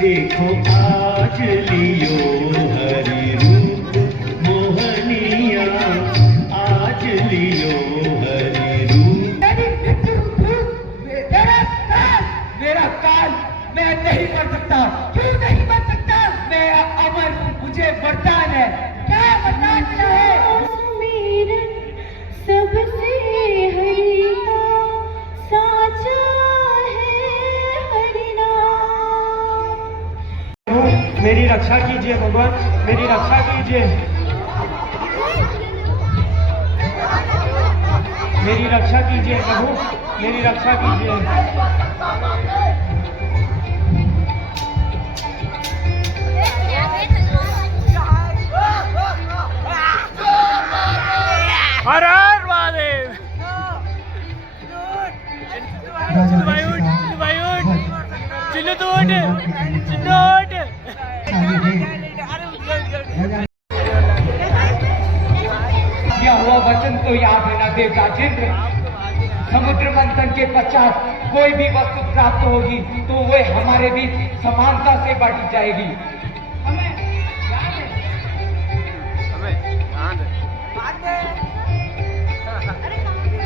देखो आज लियो हरि रूप मोहनिया, आज लियो हरि रूप। मेरा काल, मैं नहीं मर सकता। क्यों नहीं मर सकता? मैं अमर, मुझे वरदान है। क्या वरदान मिला है? सबसे हरि का साचा है हरिनाम। मेरी रक्षा कीजिए भगवान, मेरी रक्षा कीजिए, मेरी रक्षा कीजिए प्रभु, मेरी रक्षा कीजिए। हर हर महादेव। चिल्लो तो यह हुआ वचन तो याद है ना देव राजेंद्र? समुद्र मंथन के पश्चात कोई भी वस्तु प्राप्त होगी तो वह हमारे बीच समानता से बांटी जाएगी।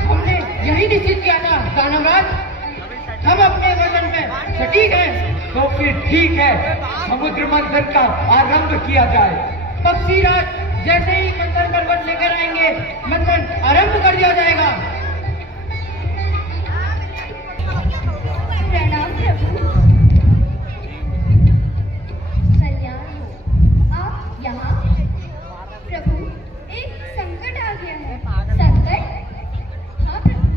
हमने यही निश्चित किया था दानवराज, हम अपने वचन में सटीक हैं। तो फिर ठीक है, समुद्र मंथन का आरंभ किया जाए। पक्षीराज जैसे ही मंथन पर्वत लेकर आएंगे, मंथन आरंभ कर दिया जाएगा। प्रणाम प्रभु। कल्याण हो, आप यहाँ? प्रभु, एक संकट आ गया है। संकट? हाँ प्रभु,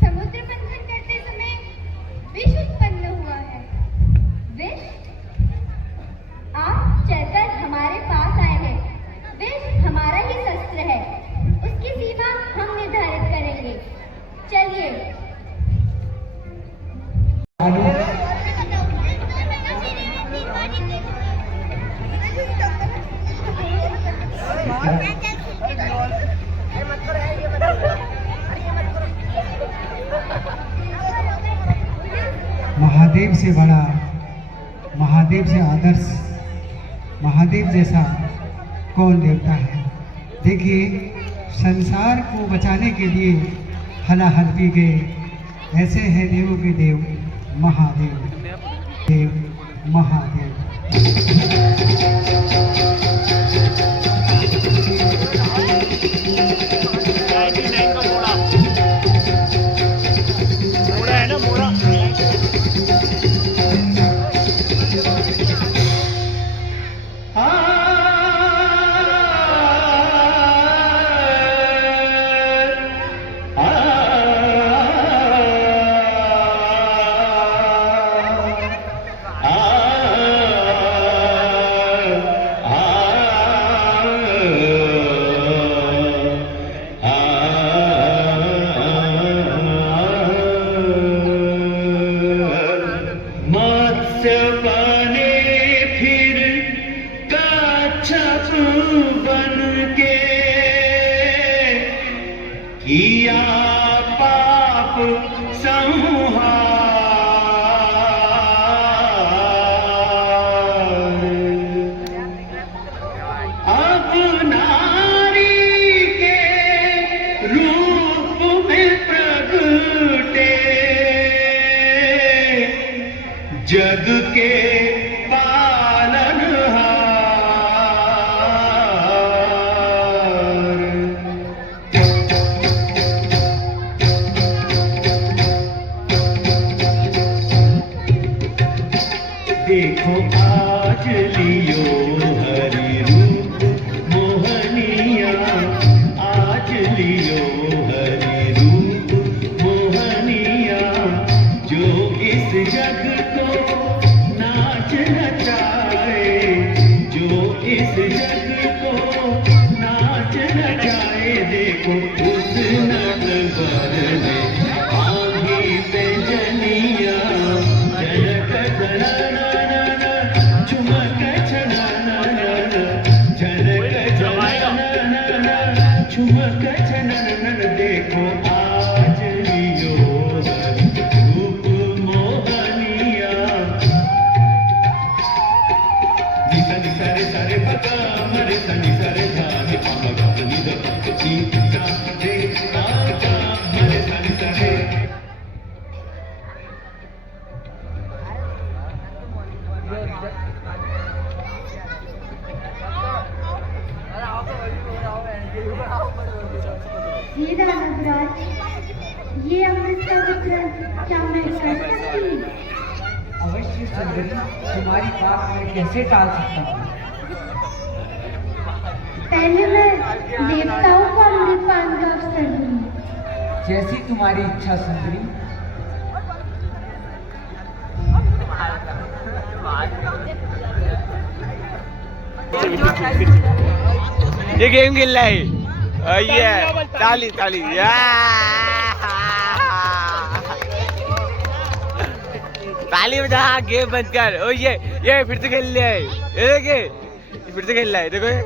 समुद्र मंथन करते समय विष उत्पन्न हुआ है। विष? आप चलकर हमारे पास आए हैं। विष हमारा ही शस्त्र है, उसकी सीमा हम निर्धारित करेंगे। चलिए। महादेव से बड़ा, महादेव से आदर्श, महादेव जैसा कौन देवता है? देखिए, संसार को बचाने के लिए हलाहल पी गए, ऐसे हैं देवों के देव महादेव, देव महादेव। किया पाप संहार, अब नारी के रूप में प्रगटे, जग के देखो आज लियो हरि रूप मोहनिया, आज लियो हरि रूप मोहनिया, जो इस जग को नाच नचाए, जो इस जग को नाच नचाए। देखो उस नटवर ने आंधी पे जनिया, जनक जनन झुमक छनन, जनक जनन झुमक छनन। देखो आज लियो रूप मोहनिया, हे दानवराज, ये अमृत का वितरण क्या मैं कर सकती हूँ? अवश्य सुंदरी, तुम्हारी बात मैं कैसे टाल सकता हूँ? पहले मैं देवताओं को अमृत पान का अवसर दूंगी। जैसी तुम्हारी इच्छा सुंदरी। ये गेम खेल रहा है। ये ताली ताली ताली बजा। गेम बंद कर। ओ ये फिर से खेल रहा है। ये देखे, फिर से खेल रहा है। देखो ये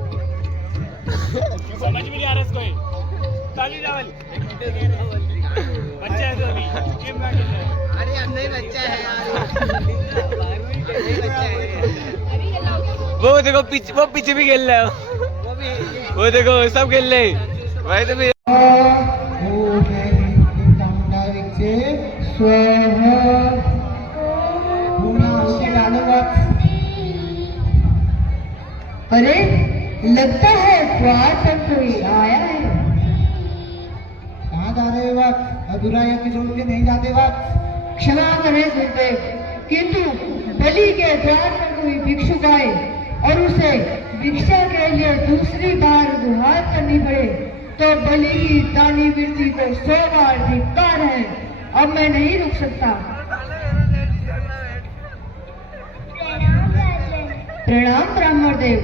समझ में नहीं आ रहा इसको। ताली रावल बच्चा है तो अभी गेम ना खेल रहा है। अरे हम नहीं बच्चा है यार। वो देखो पीछे भी खेल रहा है। वो देखो सब खेल रहे हैं। भाई तो भी अरे लगता है द्वार पर कोई आया है। कहाँ जा रहे वक्त? अधूरा या किसी के नहीं जाते वक्त? क्षमा करें गुरुदेव, किंतु बलि के द्वार पर कोई भिक्षुक आए और उसे भिक्षा के लिए दूसरी बार गुहार करनी पड़े तो बलि की दानी वृत्ति को 100 बार धिक्कार है। अब मैं नहीं रुक सकता। प्रणाम ब्राह्मण देव,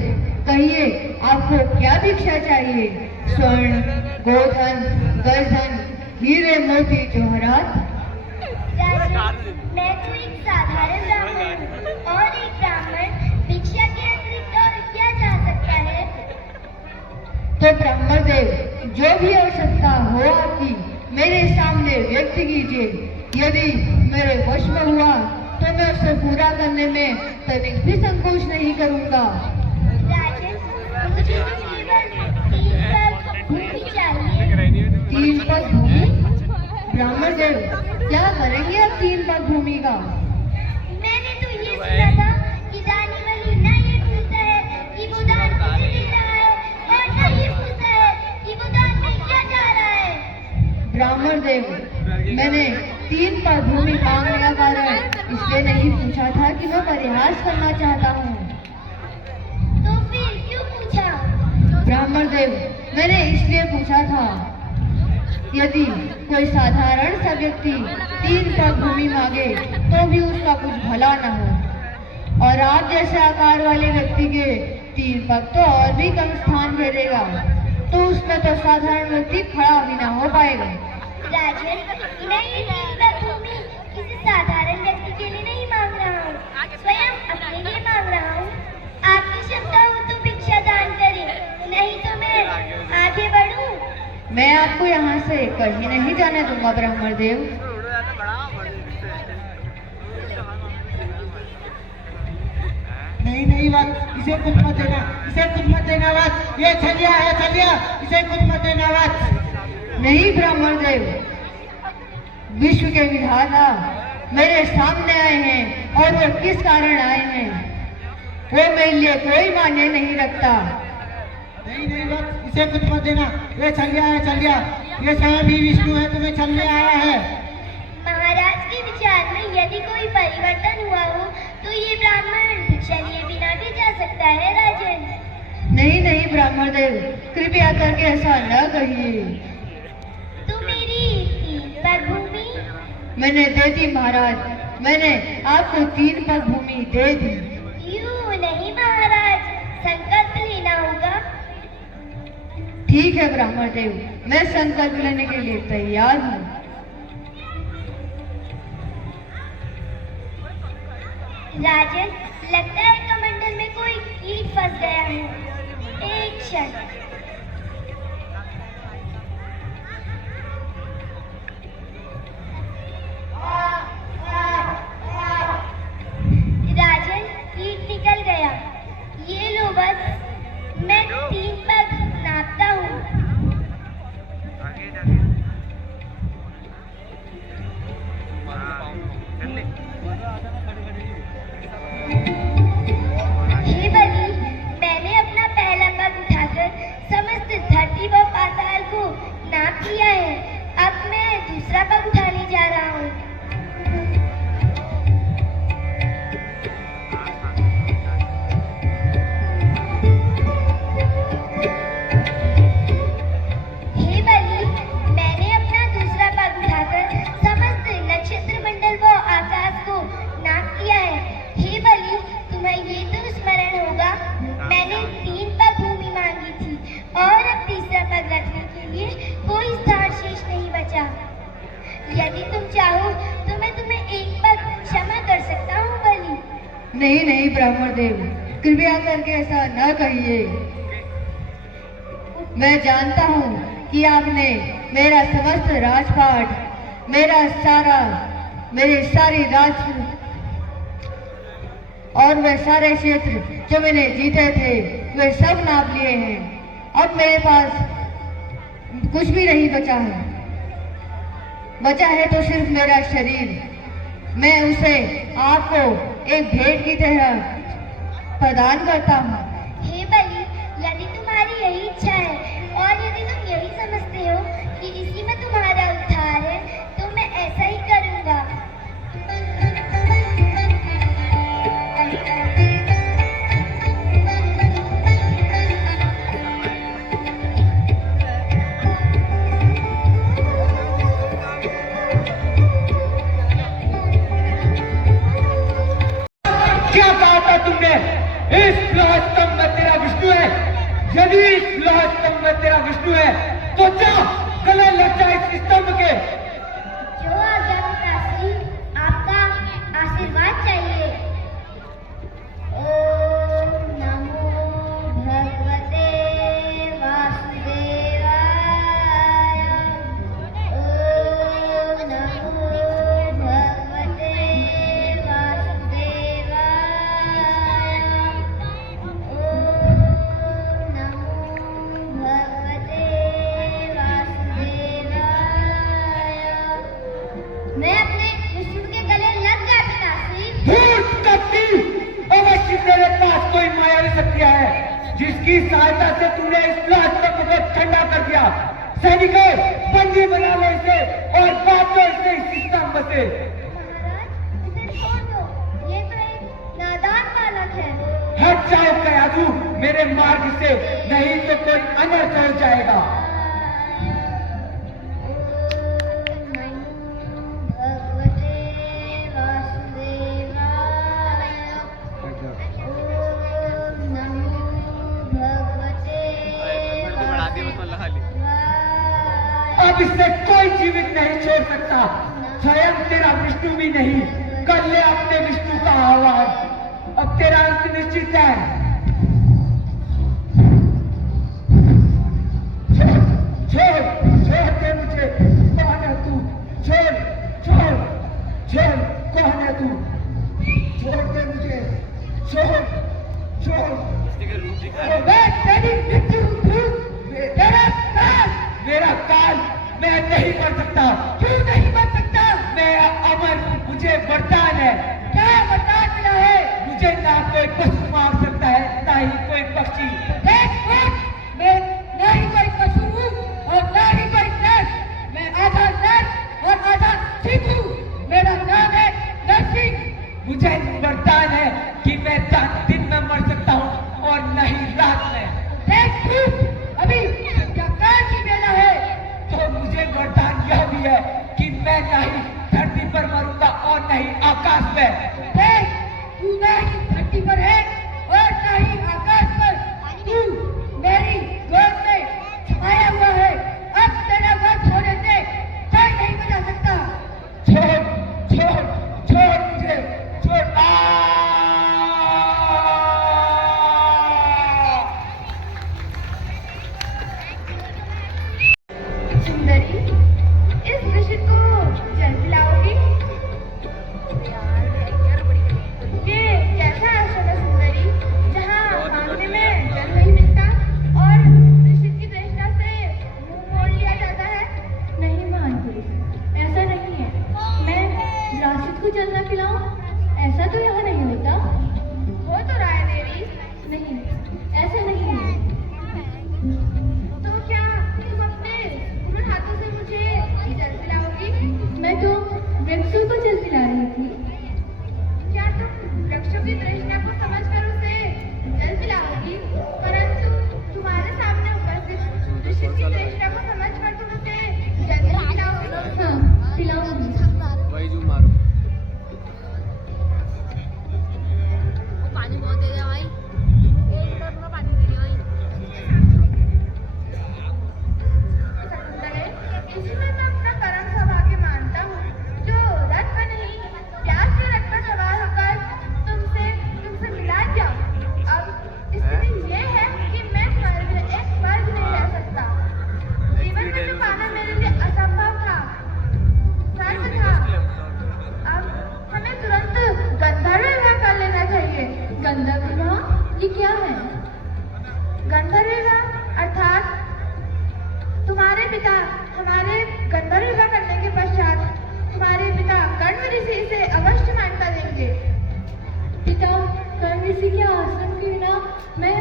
कहिए आपको क्या भिक्षा चाहिए? स्वर्ण, गोधन, गजधन, हीरे मोती जवाहरात? मैं तो एक साधारण ब्राह्मण हूँ और एक ब्राह्मण भिक्षा के अतिरिक्त और क्या चाह सकता है? तो ब्राह्मण देव, जो भी आवश्यकता हो आपकी मेरे सामने व्यक्त कीजिए। यदि मेरे वश में हुआ तो मैं उसे पूरा करने में तनिक भी संकोच नहीं करूँगा। राजन, मुझे केवल 3 पग भूमि चाहिए। 3 पग भूमि? ब्राह्मण देव, क्या करेंगे आप 3 पग भूमि का? मैंने तो ये सुना था कि दानी वाली ना ये पूछता है कि वो दान किसे दे रहा है और ना ये पूछता है कि वो दान में क्या जा रहा है। ब्राह्मण देव, मैंने 3 पग भूमि मांगने का कारण इसलिए नहीं पूछा था कि मैं परिहास करना चाहता हूँ। तो फिर क्यों पूछा? ब्राह्मण देव, मैंने इसलिए पूछा था, यदि कोई साधारण सा व्यक्ति 3 पग भूमि मांगे तो भी उसका कुछ भला न हो, और आप जैसे आकार वाले व्यक्ति के 3 पग तो और भी कम स्थान घेरेगा, तो उसमें तो साधारण व्यक्ति खड़ा भी ना हो पाएगा। राजन, मैं ये 3 पग भूमि किसी साधारण व्यक्ति के लिए नहीं मांग रहा हूँ, स्वयं अपने लिए मांग रहा हूँ। आपकी क्षमता हो तो भिक्षा दान करें, नहीं तो मैं आगे बढ़ूं। मैं आपको यहाँ से कहीं नहीं जाने दूंगा ब्राह्मण देव। नहीं वक्त, इसे कुछ मत देना, इसे कुछ मत देना वक्त। ये छलिया है छलिया, इसे कुछ मत देना वक्त। नहीं ब्राह्मण देव, विश्व के विधाता मेरे सामने आए हैं और वो किस कारण आए हैं वो मेरे लिए कोई मान्य नहीं रखता। नहीं वक्त, इसे कुछ मत देना। ये छलिया है छलिया, ये स्वयं ही विष्णु है, तुम्हें छलने आया है। महाराज के विचार में यदि कोई परिवर्तन हुआ हो तो ये ब्राह्मण भिक्षा लिए बिना भी जा सकता है। राजन, नहीं ब्राह्मण देव, कृपया करके ऐसा न कहिए। तो मेरी 3 पग भूमि? मैंने दे दी महाराज, मैंने आपको 3 पग भूमि दे दी। यूं नहीं महाराज, संकल्प लेना होगा। ठीक है ब्राह्मण देव, मैं संकल्प लेने के लिए तैयार हूँ। राजन, लगता है कमंडल में कोई कीट फंस गया है। एक क्षण। राजन, कीट निकल गया। ये लो बस, मैं 3 पग नापता हूँ। हे बलि, मैंने अपना पहला पग उठाकर किया है। अब मैं दूसरा पग उठाने जा रहा हूँ। हे बलि, मैंने अपना दूसरा पग उठाकर समस्त नक्षत्र मंडल व आकाश को नाप किया है। हे बलि, तुम्हें ये तो स्मरण होगा, मैंने 3 पग भूमि मांगी थी और अब तीसरा पग रखने के लिए कोई स्थान शेष नहीं बचा। यदि तुम चाहो तो मैं तुम्हें एक पग क्षमा कर सकता हूँ बलि। नहीं नहीं ब्राह्मण देव, कृपया करके ऐसा न कहिए। मैं जानता हूँ कि आपने मेरा समस्त राजपाट, मेरे सारे राज और वे सारे क्षेत्र जो मैंने जीते थे वे सब नाप लिए हैं। अब मेरे पास कुछ भी नहीं बचा है। बचा है तो सिर्फ मेरा शरीर। मैं उसे आपको एक भेंट की तरह प्रदान करता हूँ। हे बलि, यदि तुम्हारी यही इच्छा है और यदि तुम यही समझते हो कि इसी में तुम्हारा उद्धार है, तो मैं ऐसा ही करूँगा। क्या कहा था तुमने? इस लौह स्तंभ में तेरा विष्णु है। यदि इस लौह स्तंभ में तेरा विष्णु है तो जा गले लग जा इस स्तंभ के। जो आज्ञा पिताश्री, आपका आशीर्वाद चाहिए। ओम नमो भगवते वासुदेवाय। ओम नमो भगवते वासुदेवाय। ओम नमो भगवते वासुदेवाय। मैं अपने विष्णु के गले लग गया पिताश्री। भूत कपटी, अवश्य तेरे पास कोई मायावी शक्तियां है जिसकी सहायता से तूने इस लौह स्तंभ को ठंडा कर दिया। सैनिकों, बंदी बना लो इसे और बांधो इसे इस स्तंभ से। महाराज, इसे छोड़ दो, ये तो एक नादान बालक है। हट जाओ कयाधु मेरे मार्ग से, नहीं तो कोई अनर्थ हो जाएगा। भगवते वासुदेवाय। ओम नमो भगवते वासुदेवाय। अब इससे कोई जीवित नहीं छोड़ सकता, स्वयं तेरा विष्णु भी नहीं। कर ले अपने विष्णु का आह्वान, अब तेरा अंत निश्चित है। छोड़ छोड़ दे मुझे, कौन है तू? छोड़ छोड़ छोड़, कौन है तू? छोड़ दे मुझे, छोड़ छोड़। मैं तेरी मृत्यु हूँ, मेरा काल, मैं नहीं मर सकता। क्यों नहीं मर सकता? मैं अमर, मुझे वरदान है। क्या वरदान मिला है? मुझे ना कोई पशु मार सकता है, ना ही कोई पक्षी। मैं ना ही कोई पशु हूँ और ना ही कोई नर। मैं आधा नर और आधा सिंह हूँ। मेरा नाम है नरसिंह। मुझे वरदान है कि मैं दिन में मर सकता हूँ और नहीं रात में। अभी संध्याकाल की बेला है तो मुझे वरदान यह भी है कि मैं नहीं धरती पर मरूंगा और नहीं आकाश में। तू नहीं धरती पर है और नहीं आकाश पर, तू मेरी गोद में समाया हुआ है। अब तेरा वध होने से कोई नहीं बचा सकता। छोड़ छोड़ छोड़ मुझे, छोड़। सुंदरी, इस विषय को जल पिलाओगी? ये कैसा आश्चर्य पिलाऊंगी। वही जूम मारो। पानी बहुत दे दिया भाई, 1 लीटर पूरा पानी दे दिया भाई। इसमें मैं अपना कर्म सौभाग्य मानता हूँ, जो रथ पर नहीं प्यास के रथ पर सवार होकर तुमसे मिला जाऊँ। अब स्थिति ये है कि मैं एक स्वर्ग नहीं रह सकता। जीवन में जो पाना मेरे लिए असंभव था, स्वर्ग था। अब हमें तुरंत गंधर्व विवाह कर लेना चाहिए। गंधर्व विवाह ये क्या है? गंधर्व विवाह अर्थात तुम्हारे पिता हमारे गंधर्व विवाह करने के पश्चात तुम्हारे पिता कर्ण ऋषि इसे अवश्य मान्यता देंगे। पिता कर्ण ऋषि के आश्रम के बिना मैं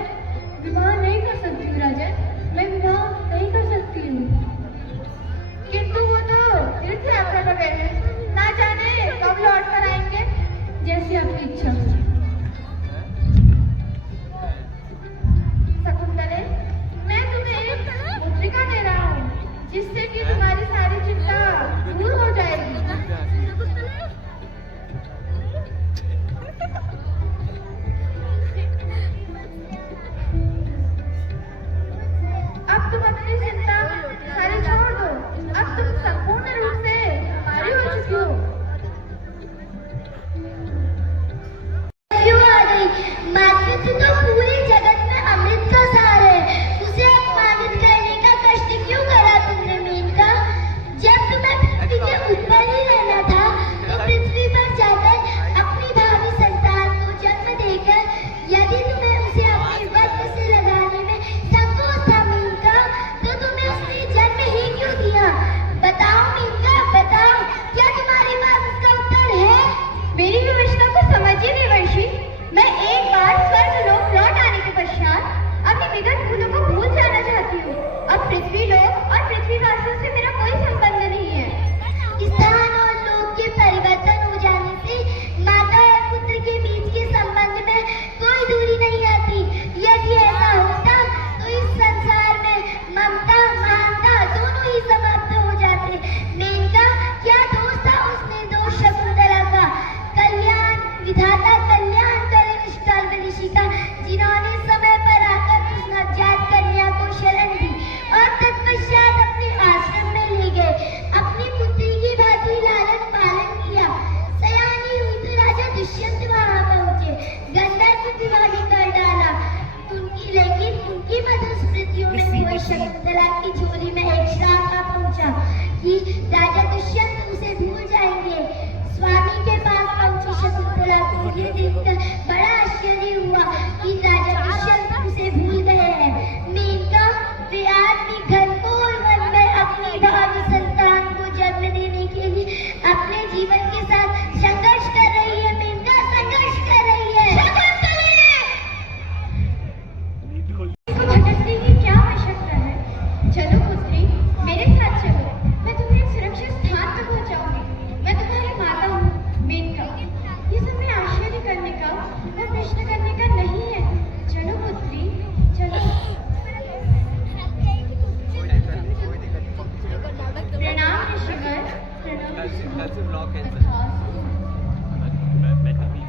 विवाह नहीं कर सकती हूँ राजन, मैं विवाह नहीं कर सकती हूँ। किंतु वो तो तीर्थ यात्रा पर गए हैं, ना जाने कब लौट कर आएंगे। जैसी आपकी इच्छा। शकुंतले, मैं तुम्हें एक मुद्रिका दे रहा हूँ, जिससे कि तुम्हारी सारी चिंता दूर हो जाएगी। अब तुम अपनी चिंता सारी छोड़ दो। अब तुम संपूर्ण रूप से हमारी हो चुकी हो। क्यों आ गई? मातृत्व तो पूरे जगत में अमृत का सार है, उसे अपमानित करने का कष्ट क्यों करा तुमने मेनका? जब तुम्हें पृथ्वी के ऊपर ही रहना था, तो पृथ्वी पर जाकर अपनी भावी संतान को जन्म देकर यदि तुम्हें उसे अपने वस्त्र से लगाने में संकोच था मेनका, तो तुम्हें उसने जन्म ही क्यों दिया? बताओ मेनका, बताओ, क्या तुम्हारे पास इसका उत्तर है? मेरी विवशता को समझिए देवर्षि। मैं एक बार स्वर्गलोक लौट आने के पश्चात अपनी विगत भूलों को भूल जाना चाहती हूँ। अब पृथ्वी लोक और पृथ्वीवासियों से मेरा कोई संबंध नहीं है। स्थान और लोक के परिवर्तन हो जाने से माता और पुत्र के बीच के संबंध में कोई दूरी नहीं आती। यदि ऐसा होता तो इस संसार में ममता महानता दोनों ही समाप्त हो जाते। मेनका, क्या दोष था उस निर्दोष शकुंतला का? कल्याण विधाता कल्याण करे निष्ठा ऋषि का, जिन्होंने समय पर आकर उस नवजात कन्या को शरण दी और तत्पश्चात अपने आश्रम में ले गए। अपनी पुत्री की भांति लालन पालन किया। सयानी हुई तो राजा दुष्यंत वहां पहुंचे, गंधर्व विवाह कर डाला। लेकिन उनकी मधुर स्मृतियों में हुए शकुंतला की झोली में एक श्राप आ पहुंचा कि राजा दुष्यंत उसे भूल जाएंगे। स्वामी के पास पहुंची शकुंतला को ये देखकर बड़ा आश्चर्य हुआ कि राजा दुष्यंत उसे भूल गए हैं। मेनका, वे आदमी घनघोर वन में अपनी भावी संतान को जन्म देने के लिए अपने जीवन के साथ संघर्ष कर रही है। मेनका, संघर्ष कर रही है। भटकने की क्या आवश्यकता है? चलो पुत्री, मेरे साथ चलो, मैं तुम्हें एक सुरक्षित स्थान पर पहुंचाऊंगी। मैं तुम्हारी माता हूँ मेनका। ये सब में आश्चर्य करने का और प्रश्न करने का नहीं है। चलो पुत्री, चलो। प्रणाम ऋषिवर, प्रणाम।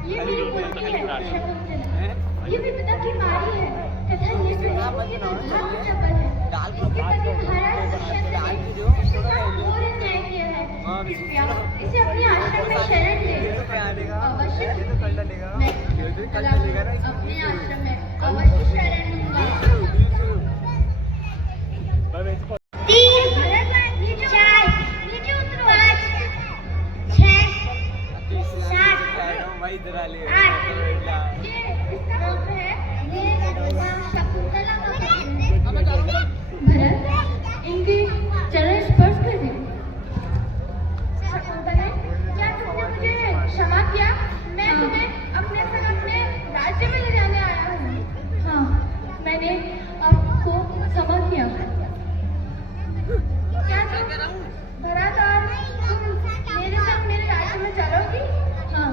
ये मेरी पुत्री है शकुंतला। ये विपदा की मारी है तथा ये प्रबल है। इसके पति महाराज दुष्यंत ने इसके साथ घोर अन्याय किया है। कृपया इसे अपने आश्रम में शरण ले। अवश्य मैं अपने आश्रम में अवश्य शरण लूंगा। 3 4 5 6 7 वही इधर आ ले। 8 ये इसका नाम है। ये शकुंतला का भरत, इनके चरण स्पर्श कर दे। शकुंतला, क्या तुमने मुझे क्षमा किया? मैं तुम्हें अपने संग अपने राज्य में ले जाने आया हूँ। हाँ, मैंने आपको क्षमा किया। क्या तुम भरत और तुम मेरे संग मेरे राज्य में चलोगी? हाँ।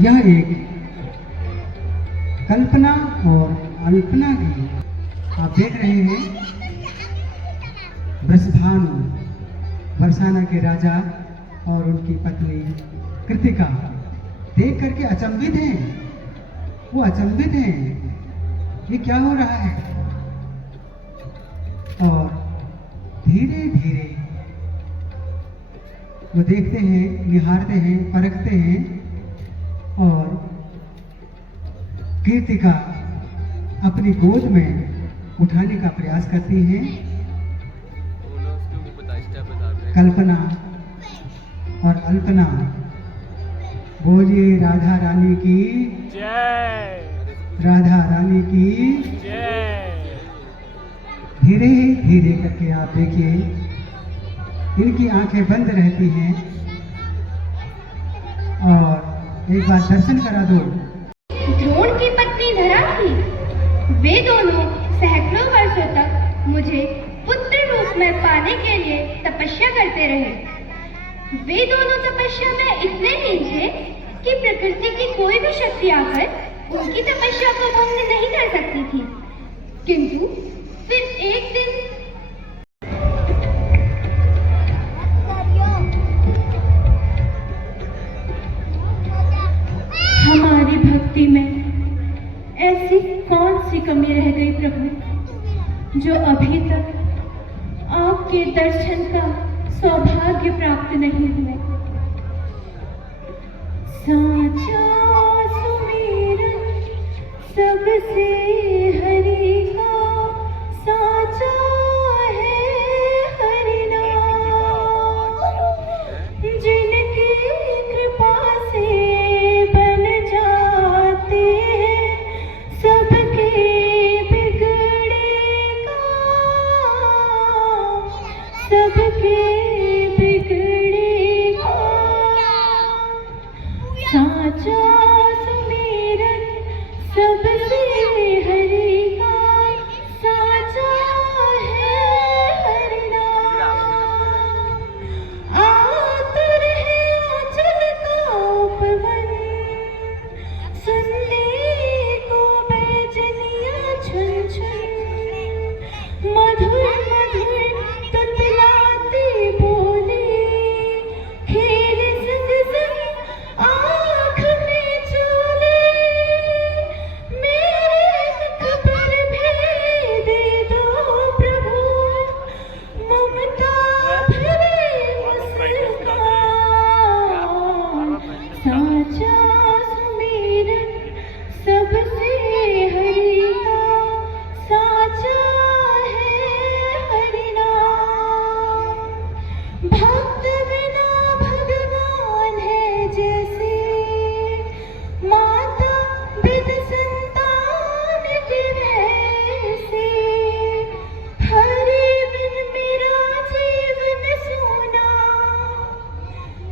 यह एक कल्पना और अल्पना की आप देख रहे हैं वृषभानु बरसाना के राजा और उनकी पत्नी कृतिका देख करके अचंभित हैं। वो अचंभित हैं, ये क्या हो रहा है। और धीरे धीरे वो देखते हैं, निहारते हैं, परखते हैं और कृतिका अपनी गोद में उठाने का प्रयास करती हैं। कल्पना और अल्पना, बोलिए राधा रानी की जय, राधा रानी की जय। धीरे धीरे करके आप देखिए, इनकी आंखें बंद रहती हैं और एक बार दर्शन करा दो। द्रोण की पत्नी धरा थी, वे दोनों सैकड़ों वर्षों तक मुझे पुत्र रूप में पाने के लिए तपस्या करते रहे। वे दोनों तपस्या में इतने लीन थे कि प्रकृति की कोई भी शक्ति आकर उनकी तपस्या को भंग नहीं कर सकती थी। किंतु फिर एक दिन हमारी भक्ति में ऐसी कौन सी कमी रह गई प्रभु, जो अभी तक आपके दर्शन का सौभाग्य प्राप्त नहीं हुए। साचा सुमेरन सबसे हरि का, साचा है हरि नाम, जिनकी कृपा से बन जाते हैं सबके बिगड़े काम, सबके बिगड़े काम। साचा सुमेरन सबसे हरि का, साचा है हरि नाम। आतुर है आंचल का उपवन, सुनने को बैजनिया छुन छुन, मधुर मधुर तुतलाती बोली, खेल संग संग आँख में चोले, मेरे मुख पर भेद दो प्रभु, ममता भरे मुस्कान। साचा सुमेरन सबसे हरि का, साचा है हरि नाम। भक्त बिना भगवान है जैसे, माता बिन संतान के वैसे, हरि बिन मेरा जीवन सोना,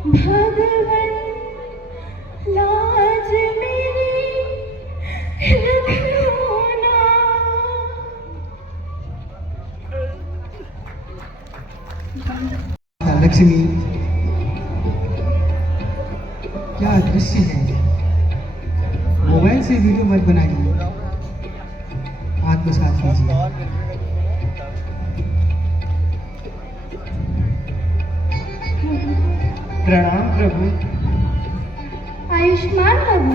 भगवन लाज मेरी रखो ना। लक्ष्मी, क्या दृश्य है। मोबाइल से वीडियो मत बनाइए, आत्मसात कीजिए। प्रणाम प्रभु। आयुष्मान भव।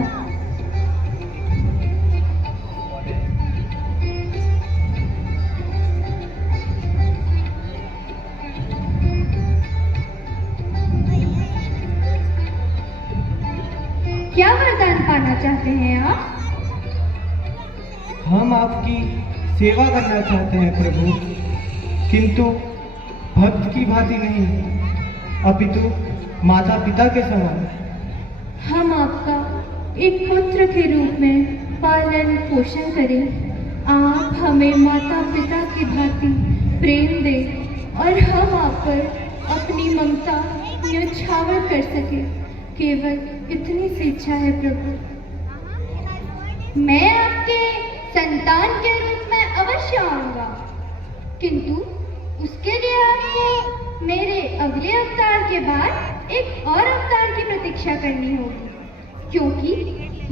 क्या वरदान पाना चाहते हैं आप? हम आपकी सेवा करना चाहते हैं प्रभु, किंतु भक्त की भांति नहीं, अपितु माता पिता के समान। हम आपका एक पुत्र के रूप में पालन पोषण करें। आप हमें माता पिता की भांति प्रेम दें और हम आप पर अपनी ममता न्यौछावर कर सके। केवल इतनी सी इच्छा है प्रभु। मैं आपके संतान के रूप में अवश्य आऊंगा, किंतु उसके लिए आपको मेरे अगले अवतार के बाद एक और अवतार की प्रतीक्षा करनी होगी, क्योंकि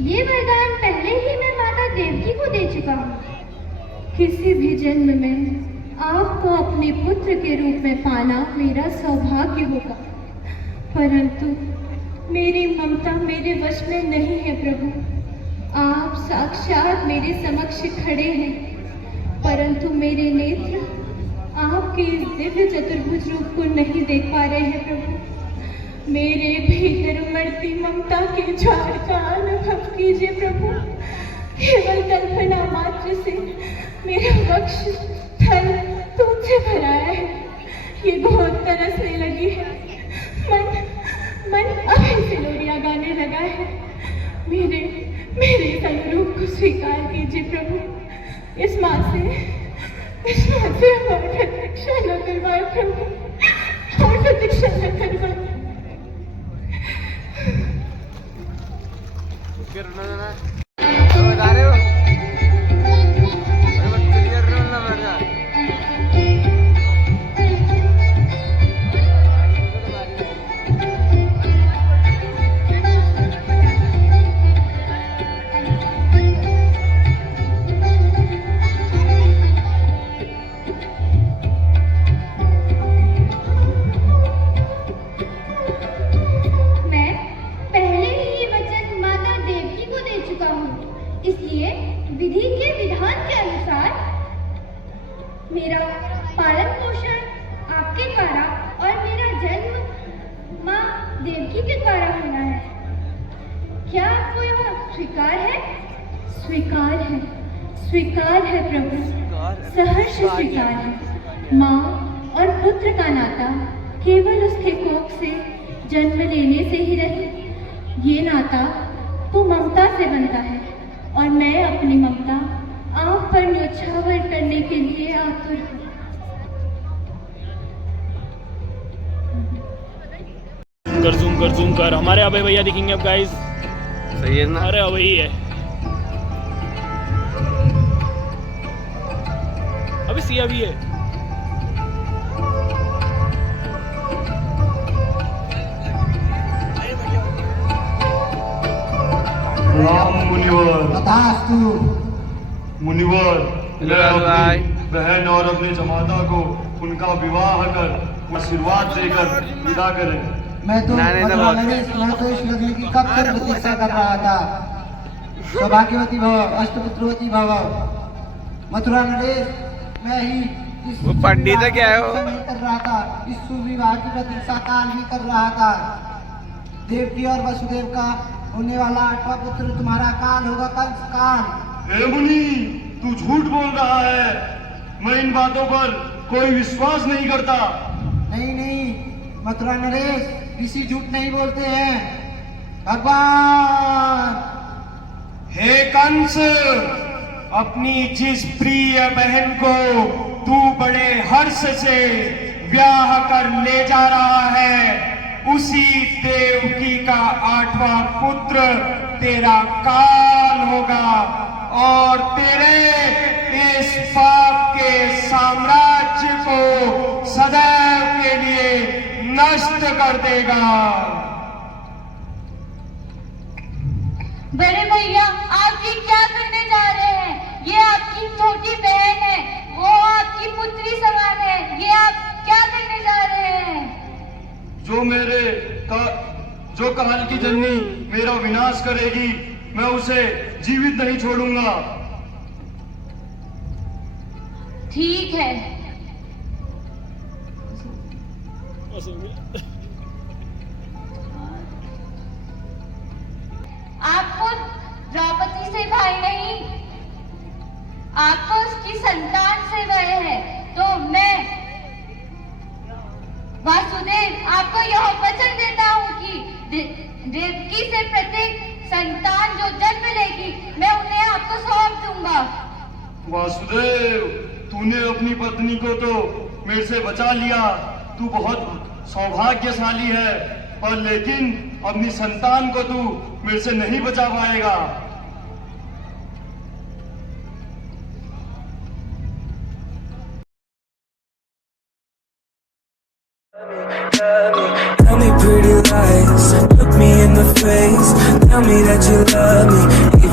ये वरदान पहले ही मैं माता देवकी को दे चुका हूँ। किसी भी जन्म में आपको अपने पुत्र के रूप में पाना मेरा सौभाग्य होगा, परंतु मेरी ममता मेरे वश में नहीं है प्रभु। आप साक्षात मेरे समक्ष खड़े हैं, परंतु मेरे नेत्र आपके इस दिव्य चतुर्भुज रूप को नहीं देख पा रहे हैं प्रभु। मेरे भीतर उमड़ती ममता के ज्वार का अनुभव कीजिए प्रभु। केवल कल्पना मात्र से मेरा वक्ष थल दूध से भराया है, ये बहुत तरसने लगी है। मन अभी से लोरियां गाने लगा है। मेरे इस अनुरूप को स्वीकार कीजिए प्रभु। इस माँ से हमारी प्रतीक्षा न करवाए प्रभु, और प्रतीक्षा न करवाए। बता रहे हो क्लियर रोल ना मरना। मैं पहले ही ये वचन माता देवकी को दे चुका हूँ, इसलिए विधि के विधान के अनुसार मेरा पालन पोषण आपके द्वारा और मेरा जन्म माँ देवकी के द्वारा होना है। क्या आपको यह स्वीकार है? स्वीकार है प्रभु, सहर्ष स्वीकार है। माँ और पुत्र का नाता केवल उसके कोख से जन्म लेने से ही नहीं, ये नाता तो ममता से बनता है, और मैं अपनी ममता आप पर न्योछावर करने के लिए आतुर हूँ। जूम कर हमारे अभय भैया दिखेंगे अब गाइस। सही है ना? अरे वही है, अभी सिया भी है। राम मुनिवर, तथास्तु। मुनिवर, मैं लाल भाई। अपनी बहन और अपने जमाता को उनका विवाह कर आशीर्वाद देकर विदा करें। मैं तो नहीं, नहीं, मथुरा नहीं, नरेश, मैं तो इस लग्न की कब से प्रतीक्षा कर रहा था। सौभाग्यवती भव, अष्टपुत्रवती भव। मथुरा नरेश, मैं ही इस वो पंडित है क्या है वो? प्रतीक्षा नहीं कर रहा था, इस शुभ विवाह की प्रतीक्षा काल ही कर रहा था। देवकी और वसुदेव का होने वाला 8वां पुत्र तुम्हारा काल होगा, कंस काल। हे मुनि, तू झूठ बोल रहा है। मैं इन बातों पर कोई विश्वास नहीं करता। नहीं, मथुरा नरेश, ऋषि झूठ नहीं बोलते हैं। भगवान। हे कंस, अपनी जिस प्रिय बहन को तू बड़े हर्ष से ब्याह कर ले जा रहा है, उसी देवकी का 8वां पुत्र तेरा काल होगा, और तेरे इस पाप के साम्राज्य को सदैव के लिए नष्ट कर देगा। बड़े भैया, आप ये क्या करने जा रहे हैं? ये आपकी छोटी बहन है, वो आपकी पुत्री समान है, ये आप क्या करने जा रहे हैं? जो काल की जननी मेरा विनाश करेगी, मैं उसे जीवित नहीं छोड़ूंगा। ठीक है। आपको द्रौपदी से भय नहीं, आपको उसकी संतान से भय है। तो मैं वासुदेव आपको यह वचन देता हूँ कि देवकी से प्रत्येक संतान जो जन्म लेगी, मैं उन्हें आपको सौंप दूंगा। वासुदेव, तूने अपनी पत्नी को तो मेरे से बचा लिया, तू बहुत सौभाग्यशाली है, पर लेकिन अपनी संतान को तू मेरे से नहीं बचा पाएगा। Tell me pretty lies, look me in the face, tell me that you love me.